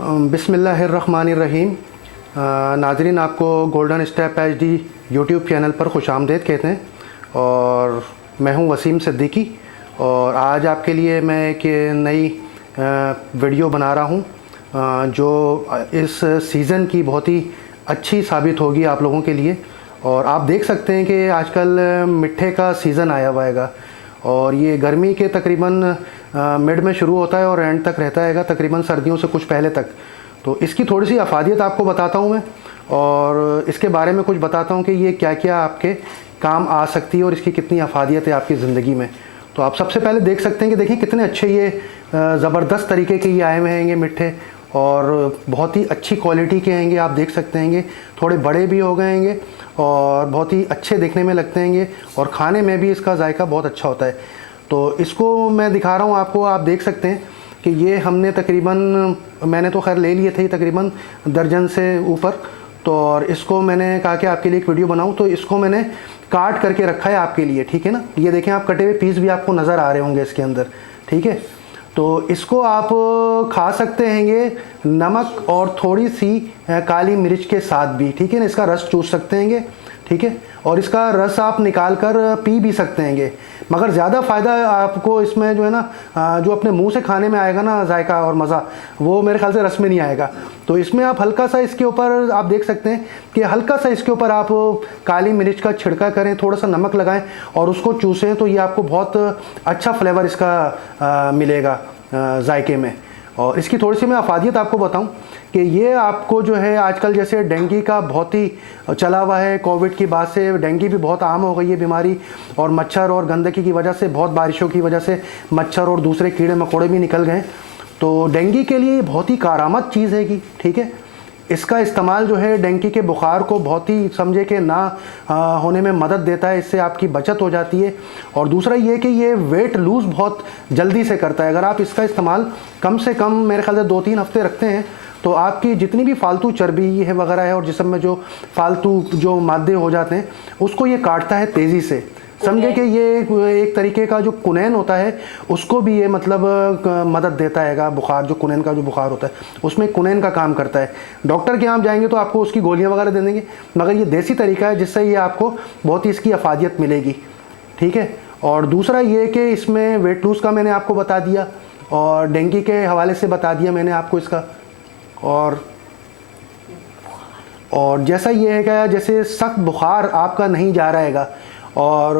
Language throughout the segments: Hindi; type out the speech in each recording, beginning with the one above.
बिस्मिल्लाहिर्रहमानिर्रहीम। नाज़रीन, आपको golden step HD YouTube channel पर खुशामदीद कहते हैं और मैं हूं वसीम सिद्दीकी। और आज आपके लिए मैं एक नई वीडियो बना रहा हूं जो इस सीज़न की बहुत ही अच्छी साबित होगी आप लोगों के लिए। और आप देख सकते हैं कि आजकल मिट्ठे का सीज़न आया हुआ हैगा और ये गर्मी के तकरीबन मिड में शुरू होता है और एंड तक रहता हैगा, तकरीबन सर्दियों से कुछ पहले तक। तो इसकी थोड़ी सी अफादियत आपको बताता हूँ मैं और इसके बारे में कुछ बताता हूँ कि ये क्या क्या आपके काम आ सकती है और इसकी कितनी अफादियत है आपकी ज़िंदगी में। तो आप सबसे पहले देख सकते हैं कि देखिए कितने अच्छे ये ज़बरदस्त तरीके के ये आए हुए हैंगे मिट्ठे और बहुत ही अच्छी क्वालिटी के हैंगे। आप देख सकते हैंगे थोड़े बड़े भी हो गए हैंगे और बहुत ही अच्छे देखने में लगते हैंगे और खाने में भी इसका जायका बहुत अच्छा होता है। तो इसको मैं दिखा रहा हूँ आपको, आप देख सकते हैं कि ये हमने तकरीबन, मैंने तो खैर ले लिए थे तकरीबन दर्जन से ऊपर। तो और इसको मैंने कहा कि आपके लिए एक वीडियो बनाऊं, तो इसको मैंने काट करके रखा है आपके लिए, ठीक है ना। ये देखें आप, कटे हुए पीस भी आपको नज़र आ रहे होंगे इसके अंदर, ठीक है। तो इसको आप खा सकते हैंगे नमक और थोड़ी सी काली मिर्च के साथ भी, ठीक है ना। इसका रस चूस सकते हैंगे, ठीक है, और इसका रस आप निकाल कर पी भी सकते हैंगे। मगर ज़्यादा फ़ायदा आपको इसमें जो है ना, जो अपने मुंह से खाने में आएगा ना जायका और मज़ा, वो मेरे ख्याल से रस में नहीं आएगा। तो इसमें आप हल्का सा इसके ऊपर आप देख सकते हैं कि हल्का सा इसके ऊपर आप काली मिर्च का छिड़का करें, थोड़ा सा नमक लगाएं और उसको चूसें, तो ये आपको बहुत अच्छा फ्लेवर इसका मिलेगा जायके में। और इसकी थोड़ी सी मैं अफादियत आपको बताऊं कि ये आपको जो है आजकल जैसे डेंगू का बहुत ही चला हुआ है, कोविड की बाद से डेंगू भी बहुत आम हो गई है बीमारी, और मच्छर और गंदगी की वजह से, बहुत बारिशों की वजह से मच्छर और दूसरे कीड़े मकोड़े भी निकल गए। तो डेंगू के लिए बहुत ही कारामद चीज़ है कि, ठीक है। इसका इस्तेमाल जो है डेंगू के बुखार को बहुत ही समझे कि ना होने में मदद देता है, इससे आपकी बचत हो जाती है। और दूसरा ये कि ये वेट लूज़ बहुत जल्दी से करता है। अगर आप इसका इस्तेमाल कम से कम मेरे ख्याल से 2-3 हफ्ते रखते हैं तो आपकी जितनी भी फालतू चर्बी है वगैरह है और जिस्म में जो फालतू जो मादे हो जाते हैं उसको ये काटता है तेज़ी से। समझे कि ये एक तरीके का जो कुनैन होता है उसको भी ये मतलब मदद देता है। बुखार, जो कुनैन का जो बुखार होता है उसमें कुनैन का काम करता है। डॉक्टर के यहाँ जाएंगे तो आपको उसकी गोलियां वगैरह दे देंगे, मगर ये देसी तरीका है जिससे ये आपको बहुत ही इसकी अफादियत मिलेगी, ठीक है। और दूसरा ये कि इसमें वेट लूज़ का मैंने आपको बता दिया और डेंगू के हवाले से बता दिया मैंने आपको इसका। और जैसा ये है क्या, जैसे सख्त बुखार आपका नहीं जा रहा हैगा और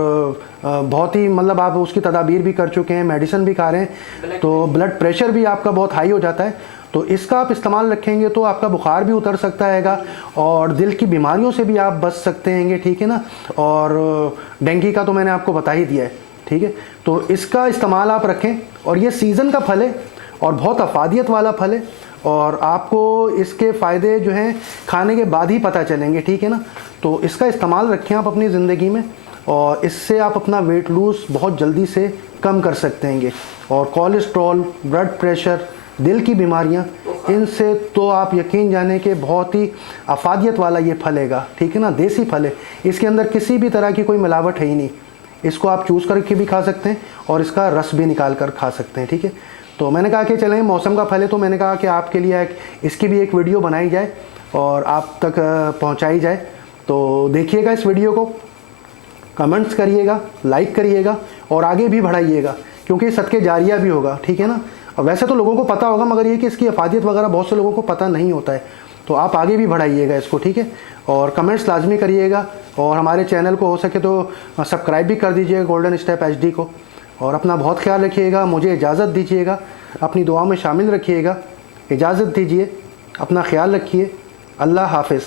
बहुत ही मतलब आप उसकी तदाबीर भी कर चुके हैं, मेडिसिन भी खा रहे हैं, तो ब्लड प्रेशर भी आपका बहुत हाई हो जाता है, तो इसका आप इस्तेमाल रखेंगे तो आपका बुखार भी उतर सकता हैगा और दिल की बीमारियों से भी आप बच सकते हैंगे, ठीक है ना। और डेंगू का तो मैंने आपको बता ही दिया है, ठीक है। तो इसका इस्तेमाल आप रखें और ये सीज़न का फल है और बहुत अफादियत वाला फल है और आपको इसके फ़ायदे जो हैं खाने के बाद ही पता चलेंगे, ठीक है ना। तो इसका इस्तेमाल रखें आप अपनी ज़िंदगी में और इससे आप अपना वेट लूज़ बहुत जल्दी से कम कर सकते हैं। और कोलेस्ट्रॉल, ब्लड प्रेशर, दिल की बीमारियां, इनसे तो आप यकीन जाने कि बहुत ही अफादियत वाला ये फल हैगा, ठीक है ना। देसी फल है, इसके अंदर किसी भी तरह की कोई मिलावट है ही नहीं। इसको आप चूज़ करके भी खा सकते हैं और इसका रस भी निकाल कर खा सकते हैं, ठीक है। तो मैंने कहा कि चलें, मौसम का फल है तो मैंने कहा कि आपके लिए इसकी भी एक वीडियो बनाई जाए और आप तक पहुँचाई जाए। तो देखिएगा इस वीडियो को, कमेंट्स करिएगा, लाइक करिएगा और आगे भी बढ़ाइएगा क्योंकि सदके जारिया भी होगा, ठीक है ना। वैसे तो लोगों को पता होगा मगर ये कि इसकी अफादियत वगैरह बहुत से लोगों को पता नहीं होता है, तो आप आगे भी बढ़ाइएगा इसको, ठीक है। और कमेंट्स लाजमी करिएगा और हमारे चैनल को हो सके तो सब्सक्राइब भी कर दीजिएगा गोल्डन स्टेप HD को। और अपना बहुत ख्याल रखिएगा, मुझे इजाज़त दीजिएगा, अपनी दुआ में शामिल रखिएगा। इजाज़त दीजिए, अपना ख्याल रखिए। अल्लाह हाफ़िज़।